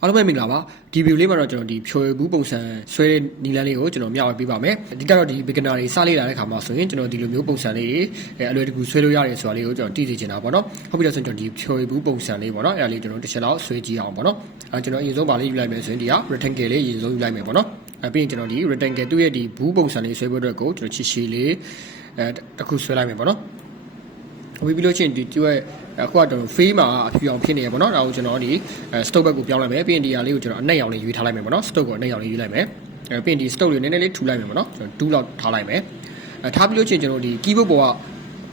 အားလုံးပဲမင်္ဂလာပါဒီဗီဒီယိုလေးမှာတော့ကျွန်တော်ဒီဖြိုရဘူးပုံစံဆွဲတဲ့နီလန်းလေးကိုကျွန်တော်မျှဝေပေးပါမယ်အဓိကတော့ဒီ beginner တွေစလေ့လာတဲ့ခါမှာဆိုရင်ကျွန်တော်ဒီလိုမျိုးပုံစံလေးအလွယ်တကူဆွဲလို့ရတယ်ဆိုတာလေးကိုကျွန်တော်သိစေချင်တာပေါ့နော်ဟုတ်ပြီတော့ဆိုရင်ကျွန်တော်ဒီဖြိုရဘူးပုံစံလေးပေါ့နော်အဲ့ဒါလေးကျွန်တော်တစ်ချက်လောက်ဆွဲကြည့်အောင်ပေါ့နော်ကျွန်တော်အရင်ဆုံးပါလေးယူလိုက်မယ်ဆိုရင်ဒီက rectangle လေးအရင်ဆုံးယူလိုက်မယ်ပေါ့နော်ပြီးရင်ကျွန်တော်ဒီ rectangle သူ့ရဲ့ဒီဘူးပုံစံလေးဆွဲဖို့အတွက်ကိုကျွန်တော်ချီချီလေးတစ်ခုဆွဲလိုက်မယ်ပေါ့နော်ပြီးလို့ချင်းဒီသူ့ရဲ့အခုကတော့ face မှာအဖြူအောင်ဖြစ်နေရပေါ့နော်ဒါကိုကျွန်တော်ဒီ stock ဘက်ကိုပြောင်းလိုက်မယ်ပြီးရင်ဒီဟာလေးကိုကျွန်တော်အနှက်ရောင်လေးရွေးထားလိုက်မယ်ပေါ့နော် stock ကိုအနှက်ရောင်လေးရွေးလိုက်မယ်ပြီးရင်ဒီ stock လေးကိုနည်းနည်းလေးထူလိုက်မယ်ပေါ့နော်ကျွန်တော်2လောက်ထားလိုက်မယ်ထားပြီးလို့ချင်းကျွန်တော်ဒီ keyboard ပေါ်က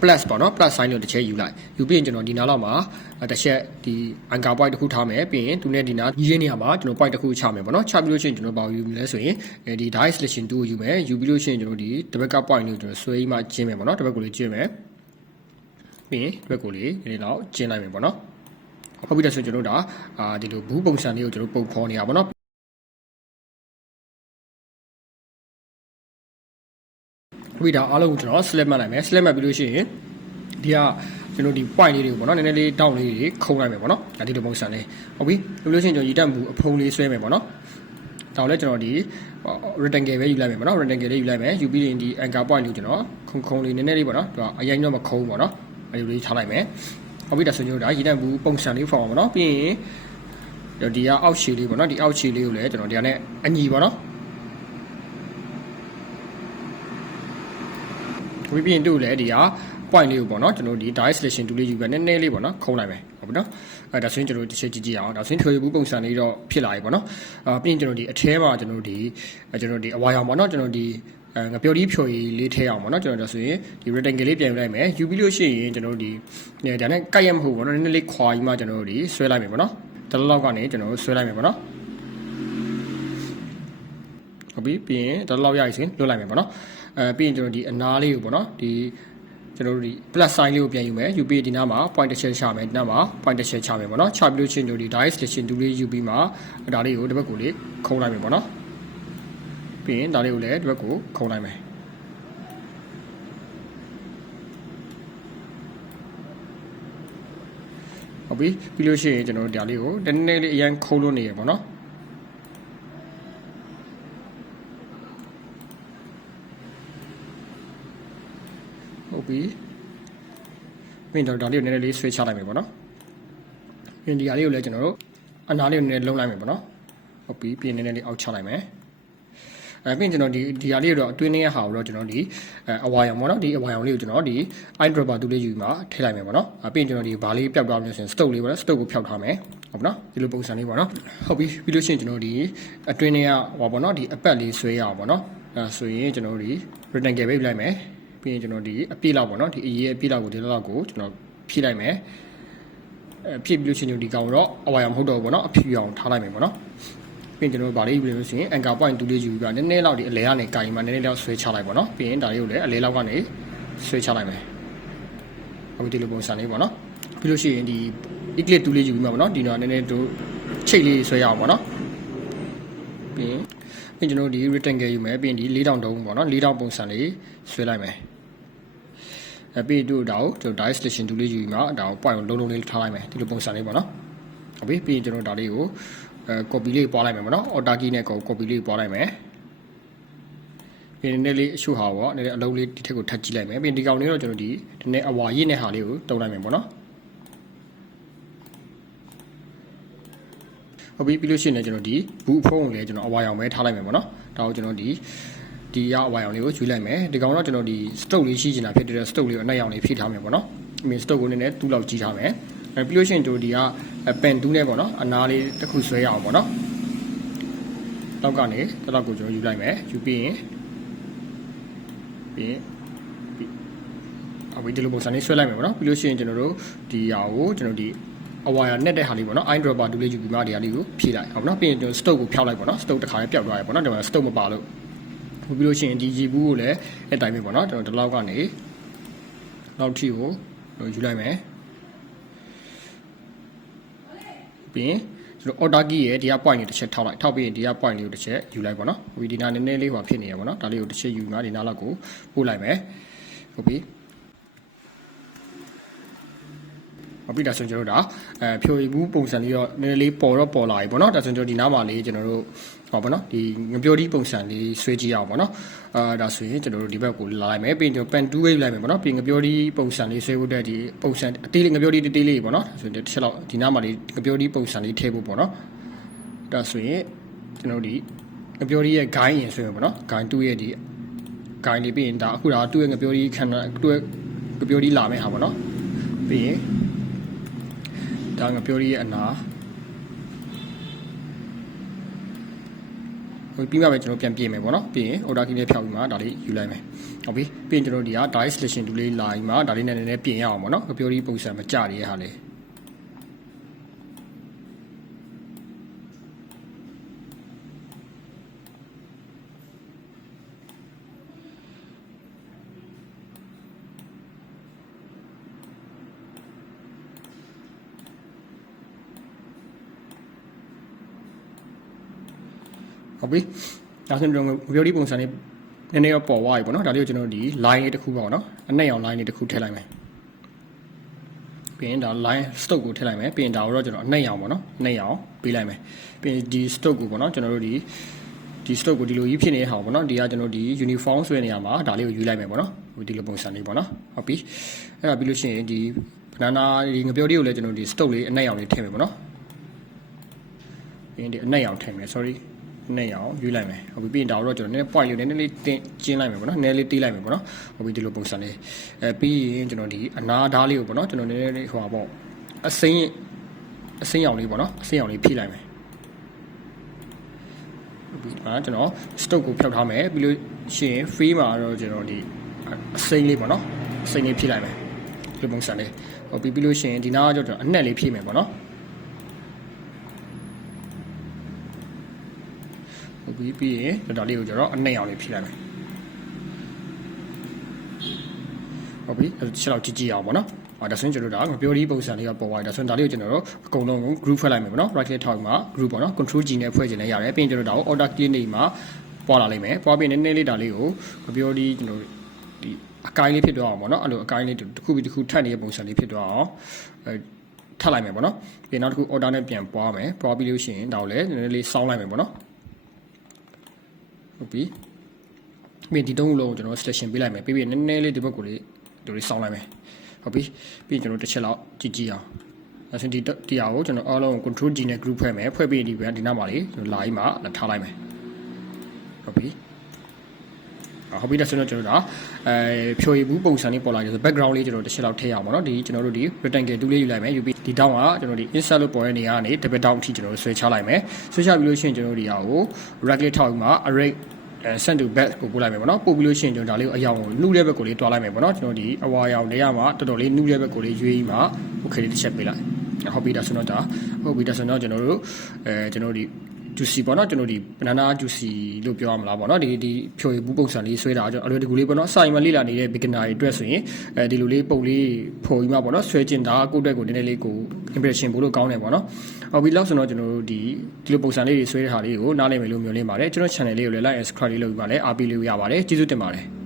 plus ပေါ့နော် plus sign လို့တစ်ချက်ယူလိုက်ယူပြီးရင်ကျွန်တော်ဒီနားလောက်မှာတစ်ချက်ဒီ anchor point တစ်ခုထားမယ်ပြီးရင်သူနဲ့ဒီနားကြီးရင်းနေရာမှာကျွန်တော် point တစ်ခုချမယ်ပေါ့နော်ချပြီးလို့ချင်းကျွန်တော်ဘာယူမလဲဆိုရင်ဒီ die selection 2ကိုယူမယ်ယူပြီးလို့ချင်းကျွန်တော်ဒီတစ်ဘက်က point လေးကိုကျွန်တော်ဆွဲပြီးမှကျင်းမယ်ပေါ့နော်တစ်ဘက်ကိုလေးကျင်းမယ်ပြီးရင်ဘက်ကိုလေးဒီလောက်ကျင်းလိုက်မယ်ပေါ့နော်ဟုတ်ပြီဒါဆိုကျွန်တော်တို့ဒါဒီလိုဘူးပုံစံလေးကိုကျွန်တော်ပုံဖော်နေရပါတော့ဟုတ်ပြီဒါအားလုံးကိုကျွန်တော် select မှတ်လိုက်မယ် select မှတ်ပြီးလို့ရှိရင်ဒီကကျွန်တော်ဒီ point လေးတွေကိုပေါ့နော်နည်းနည်းလေးတောင်းလေးတွေခုံလိုက်မယ်ပေါ့နော်ဒါဒီလိုပုံစံလေးဟုတ်ပြီလို့လို့ရှိရင်ကျွန်တော်ရည်တက်ဘူးအဖုံးလေးဆွဲမယ်ပေါ့နော်ဒါလည်းကျွန်တော်ဒီ rectangle ပဲယူလိုက်မယ်ပေါ့နော် rectangle လေးယူလိုက်မယ်ယူပြီးရင်ဒီ anchor point လေးကိုကျွန်တော်ခုံလေးနည်းနည်းလေးပေါ့နော်သူကအရင်တော့မခုံပေါ့နော်အဲ့လိုလေးထားလိုက်မယ်ဟုတ်ပြီဒါဆိုရင်ဒါရည်တန့်ဘူးပုံစံလေးဖော်အောင်ပေါ့နော်ပြီးရင်ဒီကအောက်ခြေလေးပေါ့နော်ဒီအောက်ခြေလေးကိုလည်းကျွန်တော်ဒီကနဲ့အညီပေါ့နော်ပြီးရင်တို့လည်းဒီက point လေးကိုပေါ့နော်ကျွန်တော်ဒီ die selection 2လေးယူပြီးနည်းနည်းလေးပေါ့နော်ခုံလိုက်မယ်ဟုတ်ပြီနော်ဒါဆိုရင်ကျွန်တော်တစ်ချက်ကြည့်ကြည့်အောင်ဒါဆိုရင်ထွေဘူးပုံစံလေးတော့ဖြစ်လာပြီပေါ့နော်ပြီးရင်ကျွန်တော်ဒီအထဲမှာကျွန်တော်ဒီအဝါရောင်ပေါ့နော်ကျွန်တော်ဒီငါပြောဒီဖြိုရည်လေးထဲအောင်ပေါ့နော်ကျွန်တော်ဒါဆိုရင်ဒီ rectangle လေးပြန်ယူလိုက်မယ်ယူပြီးလို့ရှိရင်ကျွန်တော်ဒီဒါနဲ့ကိုက်ရမဟုတ်ပေါ့နော်နည်းနည်းလေးခွာပြီးမှကျွန်တော်ဒီဆွဲလိုက်မယ်ပေါ့နော်တလောက်ကနေကျွန်တော်ဆွဲလိုက်မယ်ပေါ့နော်ဟုတ်ပြီပြီးရင်တလောက်ရပြီဆိုရင်လွတ်လိုက်မယ်ပေါ့နော်ပြီးရင်ကျွန်တော်ဒီအနားလေးကိုပေါ့နော်ဒီကျွန်တော်တို့ဒီ plus sign လေးကိုပြန်ယူမယ်ယူပြီးဒီနားမှာ point တစ်ချက်ချမယ်ဒီနားမှာ point တစ်ချက်ချမယ်ပေါ့နော်ချပြီးလို့ချင်းကျွန်တော်ဒီ die selection 2လေးယူပြီးမှဒါလေးကိုတစ်ဘက်ကိုလေးခုံလိုက်မယ်ပေါ့နော်ပြီးရင်ဒါလေးကိုလည်းဒီဘက်ကိုခုံလိုက်မယ်ဟုတ်ပြီပြီးလို့ရှိရင်ကျွန်တော်တို့ဒါလေးကိုနည်းနည်းလေးအရင်ခုံလို့နေရပေါ့နော်ဟုတ်ပြီပြီးတော့ဒါလေးကိုနည်းနည်းလေးဆွဲချလိုက်မယ်ပေါ့နော်ပြီးရင်ဒီဟာလေးကိုလည်းကျွန်တော်တို့အနားလေးကိုနည်းနည်းလုံးလိုက်မယ်ပေါ့နော်ဟုတ်ပြီပြီးရင်နည်းနည်းလေးအောက်ချလိုက်မယ်ပြီးရင်ကျွန်တော်ဒီဟာလေးတော့အတွင်းထဲဟာကိုတော့ကျွန်တော်ဒီအဝါရောင်ပေါ့နော်ဒီအဝါရောင်လေးကိုကျွန်တော်ဒီ eye dropper တူလေးယူပြီးမှထည့်လိုက်မယ်ပေါ့နော်ပြီးရင်ကျွန်တော်ဒီဘာလေးပျောက်သွားလို့ဆိုရင် stock လေးပေါ့နော် stock ကိုဖျောက်ထားမယ်ဟုတ်ပါနော်ဒီလိုပုံစံလေးပေါ့နော်ဟုတ်ပြီပြီးလို့ရှိရင်ကျွန်တော်ဒီအတွင်းထဲကဟောပေါ့နော်ဒီအပတ်လေးဆွဲရအောင်ပေါ့နော်ဆိုရင်ကျွန်တော်ဒီ rectangle ပဲယူလိုက်မယ်ပြီးရင်ကျွန်တော်ဒီအပြည့်လောက်ပေါ့နော်ဒီအရေးအပြည့်လောက်ကိုဒီလောက်ကိုကျွန်တော်ဖြည့်လိုက်မယ်ဖြည့်ပြီးလို့ရှိရင်ဒီကောင်တော့အဝါရောင်မဟုတ်တော့ဘူးပေါ့နော်အဖြူရောင်ထားလိုက်မယ်ပေါ့နော်ပြီးရင်ကျွန်တော်ဗာလေးယူလို့ဆိုရင် anchor point 2လေးယူပြီးတော့နည်းနည်းလောက်ဒီအလဲကနေကိုင်မှနည်းနည်းလောက်ဆွဲချလိုက်ပေါ့နော်ပြီးရင်ဒါလေးကိုလည်းအလဲလောက်ကနေဆွဲချလိုက်မယ်အခုဒီလိုပုံစံလေးပေါ့နော်ပြီးလို့ရှိရင်ဒီ eclipse 2လေးယူပြီးမှပေါ့နော်ဒီတော့နည်းနည်းတို့ချိတ်လေးဆွဲရအောင်ပေါ့နော်ပြီးရင်ကျွန်တော်ဒီ rectangle ယူမယ်ပြီးရင်ဒီ4000တုံးပေါ့နော်4000ပုံစံလေးဆွဲလိုက်မယ်ပြီးတို့ဒါကိုကျွန်တော် die selection 2လေးယူပြီးမှဒါကို point ကိုလုံးလုံးလေးထားလိုက်မယ်ဒီလိုပုံစံလေးပေါ့နော်ဟုတ်ပြီပြီးရင်ကျွန်တော်ဒါလေးကိုcopy လေးပွားလိုက်မယ်ပေါ့နော် auto key နဲ့ copy လေးပွားလိုက်မယ်ပြီးရင်နည်းနည်းလေးအရှုဟာပေါ့နည်းနည်းအလုံးလေးဒီထက်ကိုထပ်ကြည့်လိုက်မယ်ပြီးရင်ဒီကောင်လေးတော့ကျွန်တော်ဒီနည်းနည်းအဝါရည်နဲ့ဟာလေးကိုတုံးလိုက်မယ်ပေါ့နော်ဟုတ်ပြီပြီးလို့ရှိရင်လည်းကျွန်တော်ဒီဘူးအဖုံးကိုလည်းကျွန်တော်အဝါရောင်ပဲထားလိုက်မယ်ပေါ့နော်ဒါကိုကျွန်တော်ဒီရအဝါရောင်လေးကိုယူလိုက်မယ်ဒီကောင်တော့ကျွန်တော်ဒီ stock လေးရှိချင်တာဖြစ်တဲ့ stock လေးကိုအနှက်ရောင်လေးဖြည့်ထားမယ်ပေါ့နော်အမြင် stock ကိုနည်းနည်းတူးလောက်ကြီးထားမယ်ပြီးလို့ရှိရင်တို့ဒီက pen 2နဲ့ပေါ့နော်အနားလေးတစ်ခုဆွဲရအောင်ပေါ့နော်တော့ကနေတော့ကိုကျွန်တော်ယူလိုက်မယ်ယူပြီးရင်အခုဒီလိုပုံစံလေးဆွဲလိုက်မယ်ပေါ့နော်ပြီးလို့ရှိရင်ကျွန်တော်တို့ဒီဟာကိုကျွန်တော်ဒီအဝါရနဲ့တဲ့ဟာလေးပေါ့နော် eye dropper 2လေးယူပြီးမှဒီဟာလေးကိုဖြည့်လိုက်ဟုတ်နော်ပြီးရင်ကျွန်တော် stock ကိုဖျောက်လိုက်ပေါ့နော် stock တစ်ခါလေးပျောက်သွားရပေါ့နော်ဒီမှာ stock မပါလို့ပြီးလို့ရှိရင်ဒီရေဘူးကိုလည်းအဲ့တိုင်းပဲပေါ့နော်ကျွန်တော်ဒီလောက်ကနေနောက်ထိကိုယူလိုက်မယ်ပြီးရင်ကျွန်တော် order key ရဲ့ဒီက point လေးတစ်ချက်ထောက်လိုက်ထောက်ပြီးရင်ဒီက point လေးကိုတစ်ချက်ယူလိုက်ပေါ့နော်ဒီဒီနာနည်းနည်းလေးဟိုဖြစ်နေရပေါ့နော်ဒါလေးကိုတစ်ချက်ယူမှဒီနာလောက်ကိုပို့လိုက်မယ်ဟုတ်ပြီ ဟုတ်ပြီဒါဆိုကျွန်တော်တို့ဒါဖြိုရည်ဘူးပုံစံလေးတော့နည်းနည်းလေးပေါ်လာပြီပေါ့နော်ဒါဆိုကျွန်တော်ဒီနားမှာလေးကျွန်တော်တို့ဟောပေါ့နော်ဒီငပြောဒီပုံစံလေးဆွဲကြည့်အောင်ပေါ့နော်ဒါဆိုရင်ကျွန်တော်တို့ဒီဘက်ကိုလာလိုက်မယ်ပြီးရင်ကျွန်တော် pen 2 wave လိုက်မယ်ပေါ့နော်ပြီးငပြောဒီပုံစံလေးဆွဲဖို့တဲ့ဒီပုံစံအသေးလေးငပြောဒီတေးလေးပေါ့နော်ဒါဆိုရင်တစ်ချက်လောက်ဒီနားမှာလေးငပြောဒီပုံစံလေးထည့်ဖို့ပေါ့နော်ဒါဆိုရင်ကျွန်တော်ဒီငပြောဒီရဲ့ guide ရင်ဆွဲမယ်ပေါ့နော် guide 2ရဲ့ဒီ guide လေးပြီးရင်ဒါအခုဒါ2ရဲ့ငပြောဒီခဏ2ရဲ့ငပြောဒီလာမယ်ဟာပေါ့နော်ပြီးရင်ဒါငပြောရဲ့အနာပြီးမှပဲကျွန်တော်ပြန်ပြင်မယ်ပေါ့နော်ပြီးရင် order key နဲ့ဖြောက်ပြီးမှဒါလေးယူလိုက်မယ်ဟုတ်ပြီပြီးရင်ကျွန်တော်ဒီက die selection tool လေးလာပြီးမှဒါလေးနဲ့နည်းနည်းပြင်ရအောင်ပေါ့နော်ငပြောပုံစံမကြရတဲ့ဟာလေးဟုတ်ပြီဒါဆိုတော့ဗီဒီယိုပုံစံလေးနည်းနည်းတော့ပေါ်သွားပြီပေါ့နော်ဒါလေးကိုကျွန်တော်ဒီ line လေးတစ်ခုပေါ့နော်အနက်ရောင် line လေးတစ်ခုထည့်လိုက်မယ်ပြီးရင်ဒါ line stock ကိုထည့်လိုက်မယ်ပြီးရင်ဒါကိုတော့ကျွန်တော်အနက်ရောင်ပေါ့နော်အနက်ရောင်ပေးလိုက်မယ်ပြီးရင်ဒီ stock ကိုပေါ့နော်ကျွန်တော်တို့ဒီ stock ကိုဒီလိုကြီးဖြစ်နေတဲ့ဟာပေါ့နော်ဒီကကျွန်တော်ဒီ uniform ဆွဲနေရမှာဒါလေးကိုယူလိုက်မယ်ပေါ့နော်ဒီလိုပုံစံလေးပေါ့နော်ဟုတ်ပြီအဲ့ဒါပြီးလို့ရှိရင်ဒီ banana ဒီငပြောလေးကိုလည်းကျွန်တော်ဒီ stock လေးအနက်ရောင်လေးထည့်မယ်ပေါ့နော်ပြီးရင်ဒီအနက်ရောင်ထည့်မယ် sorryနဲ့ရအောင်ယူလိုက်မယ်ဟုတ်ပြီပြီးရင်ဒါတော့ကျွန်တော်နည်းနည်း point လေးနည်းနည်းလေးတင်ကျင်းလိုက်မယ်ပေါ့နော်နည်းနည်းလေးတီးလိုက်မယ်ပေါ့နော်ဟုတ်ပြီဒီလိုပုံစံလေးပြီးရင်ကျွန်တော်ဒီအနာဓာတ်လေးကိုပေါ့နော်ကျွန်တော်နည်းနည်းလေးဟိုပါပေါ့အစိမ်းရောင်လေးပေါ့နော်အစိမ်းရောင်လေးဖြည့်လိုက်မယ်ဟုတ်ပြီဒီမှာကျွန်တော် stock ကိုဖြောက်ထားမယ်ပြီးလို့ရှိရင် free မှာတော့ကျွန်တော်ဒီအစိမ်းလေးပေါ့နော်အစိမ်းလေးဖြည့်လိုက်မယ်ဒီလိုပုံစံလေးဟုတ်ပြီပြီးလို့ရှိရင်ဒီနားကကျွန်တော်အနက်လေးဖြည့်မယ်ပေါ့နော်ဟုတ်ပြီပြီးရင်ဒါလေးကိုကျွန်တော်အနက်ရောင်လေးဖြည့်လိုက်မယ်ဟုတ်ပြီချက်လောက်ကြည့်အောင်ပေါ့နော်ဒါဆိုရင်ကျွန်တော်တို့ဒါပြောဒီပုံစံလေးကပေါ်သွားတယ်ဒါဆိုရင်ဒါလေးကိုကျွန်တော်တို့အကုန်လုံးကို group ဖွဲ့လိုက်မယ်ပေါ့နော် right click ထောက်မှာ group ပေါ့နော် control G နဲ့ဖွဲ့ချင်လဲရတယ်ပြီးရင်ကျွန်တော်တို့ဒါကို order key နေမှာပေါ်လာလိမ့်မယ်ပေါ်ပြီးနည်းနည်းလေးဒါလေးကိုပြောဒီကျွန်တော်ဒီအကိုင်းလေးဖြစ်သွားအောင်ပေါ့နော်အဲ့လိုအကိုင်းလေးတစ်ခုပြီးတစ်ခုထပ်နေတဲ့ပုံစံလေးဖြစ်သွားအောင်ထပ်လိုက်မယ်ပေါ့နော်ပြီးနောက်တစ်ခု order နဲ့ပြန်ပွားမယ်ပွားပြီးလို့ရှိရင်ဒါကိုလည်းနည်းနည်းလေးစောင်းလိုက်မယ်ပေါ့နော်ဟုတ်ပြီပြီးဒီတုံးလုံးကိုကျွန်တော် selection ပေးလိုက်မယ်ပြီးပြီးနည်းနည်းလေးဒီဘက်ကိုလေးဒီလိုစောင်းလိုက်မယ်ဟုတ်ပြီပြီးကျွန်တော်တစ်ချက်လောက်ကြည့်အောင်အဲဆိုဒီဟာကိုကျွန်တော်အားလုံး control G နဲ့ group ဖွဲ့မယ်ဖွဲ့ပြီးဒီနားမှာလေးကျွန်တော်လာပြီးမှထားလိုက်မယ်ဟုတ်ပြီဟုတ်ပြီဒါဆိုတော့ကျွန်တော်ဒါဖြိုရည်ဘူးပုံစံလေးပေါ်လာတယ်ဆို background လေးကျွန်တော်တစ်ချက်လောက်ထည့်ရအောင်ပေါ့နော်ဒီကျွန်တော်တို့ဒီ rectangle တူးလေးယူလိုက်မယ်ယူပြီးဒီတောင်းကကျွန်တော်ဒီ insert လို့ပေါ်တဲ့နေရာကနေ double down အထိကျွန်တော်တို့ဆွဲချလိုက်မယ်ဆွဲချပြီးလို့ရှိရင်ကျွန်တော်တို့ဒီဟာကို right click ထောက်ပြီးမှ array send to back ကိုပို့လိုက်မယ်ပေါ့နော်ပို့ပြီးလို့ရှိရင်ကျွန်တော်ဒါလေးကိုအရောင်ကိုနှုတ်တဲ့ဘက်ကိုလေးတွားလိုက်မယ်ပေါ့နော်ကျွန်တော်ဒီအဝါရောင်နေရာမှာတော်တော်လေးနှုတ်တဲ့ဘက်ကိုလေးရွေးပြီးမှ okay တစ်ချက်ပေးလိုက်ဟုတ်ပြီဒါဆိုတော့ကျွန်တော်တို့ကျွန်တော်ဒီjuicy ပေါ့နော်ကျွန်တော်ဒီ banana juicy လို့ပြောရမလားပေါ့နော်ဒီဖြိုရည်ဘူးပုံစံလေးဆွဲတာကျွန်တော်အလွယ်တကူလေးပေါ့နော်စာရင်မလေ့လာနေတဲ့ beginner တွေအတွက်ဆိုရင်ဒီလိုလေးပုံလေးဖော်ပြီးမှပေါ့နော်ဆွဲကျင်တာကိုယ့်အတွက်ကိုနည်းနည်းလေးကို impression ပို့လို့ကောင်းတယ်ပေါ့နော်ဟုတ်ပြီလောက်ဆိုတော့ကျွန်တော်တို့ဒီလိုပုံစံလေးတွေဆွဲတဲ့ဟာလေးကိုနားလည်မယ်လို့မျှော်လင့်ပါတယ်ကျွန်တော် channel လေးကိုလည်း like and subscribe လေးလုပ်ပြီးပါလဲအားပေးလို့ရပါတယ်ကျေးဇူးတင်ပါတယ်